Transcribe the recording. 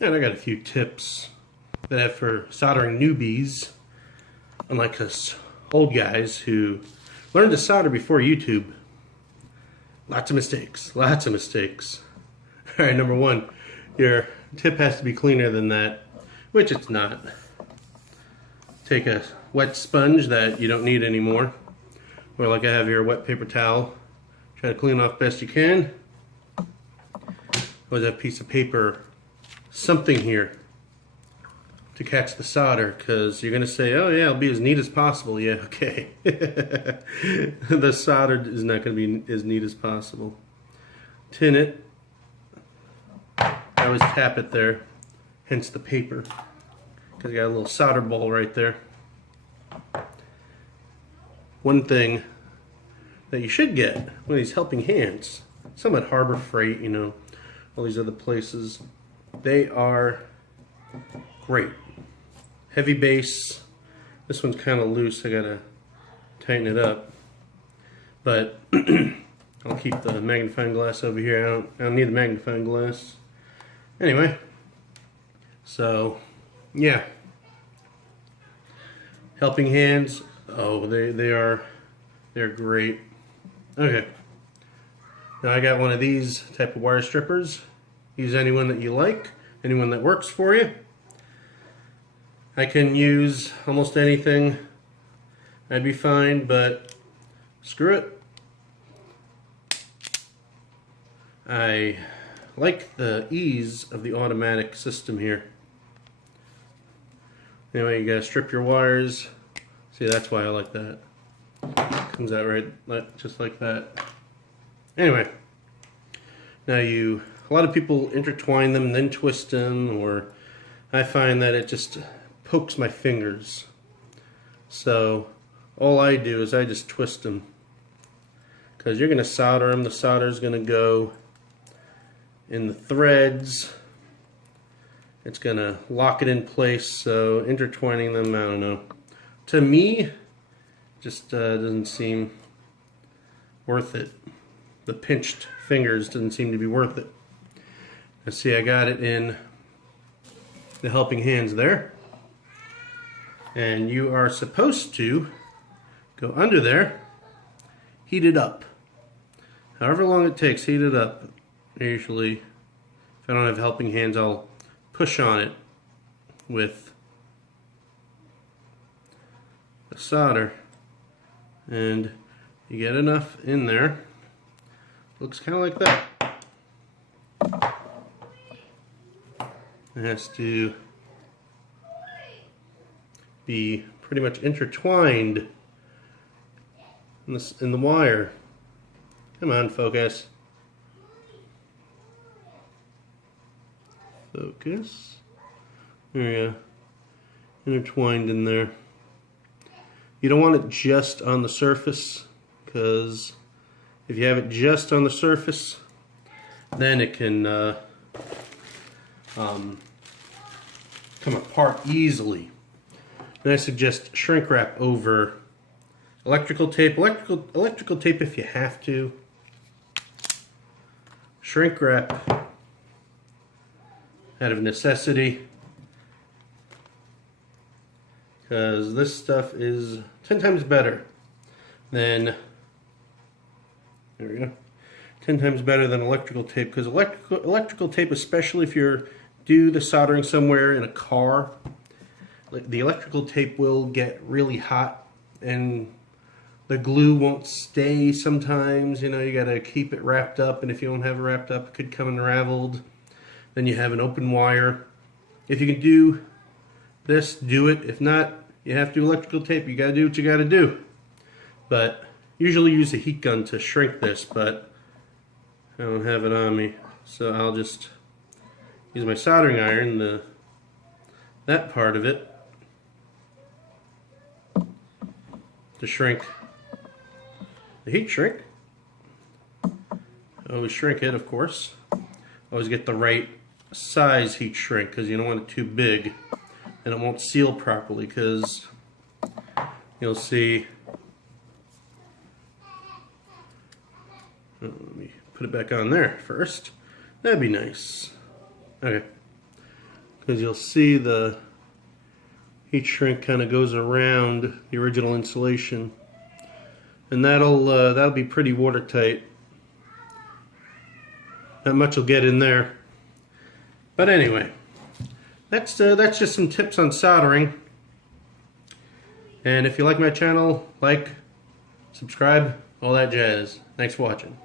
And I got a few tips that I have for soldering newbies, unlike us old guys who learned to solder before YouTube. Lots of mistakes, lots of mistakes. All right, number one, your tip has to be cleaner than that, which it's not. Take a wet sponge that you don't need anymore, or like I have here, a wet paper towel. Try to clean off best you can. Always have a piece of paper, something here to catch the solder, because you're going to say, oh yeah, it'll be as neat as possible. Yeah, okay. The solder is not going to be as neat as possible. Tin it. I always tap it there, hence the paper, because you got a little solder ball right there. One thing that you should get, one of these helping hands, some at Harbor Freight, you know, all these other places, they are great. Heavy base. This one's kind of loose, I gotta tighten it up. But I'll keep the magnifying glass over here. I don't need the magnifying glass. Anyway, so yeah. Helping hands, oh, they're great. Okay. Now I got one of these type of wire strippers. Use any one that you like, anyone that works for you. I can use almost anything. I'd be fine, but screw it. I like the ease of the automatic system here. Anyway, you gotta strip your wires. See, that's why I like that. Comes out right just like that. Anyway, now a lot of people intertwine them and then twist them, or I find that it just pokes my fingers. So all I do is I just twist them, because you're going to solder them. The solder is going to go in the threads. It's going to lock it in place, so intertwining them, I don't know. To me, just doesn't seem worth it. The pinched fingers doesn't seem to be worth it. Now see, I got it in the helping hands there. And you are supposed to go under there, heat it up. However long it takes, heat it up. Usually, if I don't have helping hands, I'll push on it with the solder. And you get enough in there. Looks kind of like that. It has to be pretty much intertwined in the wire. Come on, focus. Focus. There we go. Intertwined in there. You don't want it just on the surface, because if you have it just on the surface, then it can come apart easily. And I suggest shrink wrap over electrical tape. Electrical tape if you have to. Shrink wrap out of necessity, because this stuff is 10 times better than, there we go, 10 times better than electrical tape, because electrical tape, especially if you're do the soldering somewhere in a car, the electrical tape will get really hot and the glue won't stay sometimes. You know, you got to keep it wrapped up, and if you don't have it wrapped up, it could come unraveled. Then you have an open wire. If you can do this, do it. If not, you have to do electrical tape. You got to do what you got to do. But usually use a heat gun to shrink this, but I don't have it on me, so I'll just use my soldering iron, that part of it, to shrink the heat shrink. Always shrink it, of course. Always get the right size heat shrink, because you don't want it too big and it won't seal properly, because you'll see. Let me put it back on there first. That'd be nice. Okay. because you'll see the heat shrink kind of goes around the original insulation, and that'll be pretty watertight. Not much will get in there. But anyway, that's just some tips on soldering. And if you like my channel, like, subscribe, all that jazz. Thanks for watching.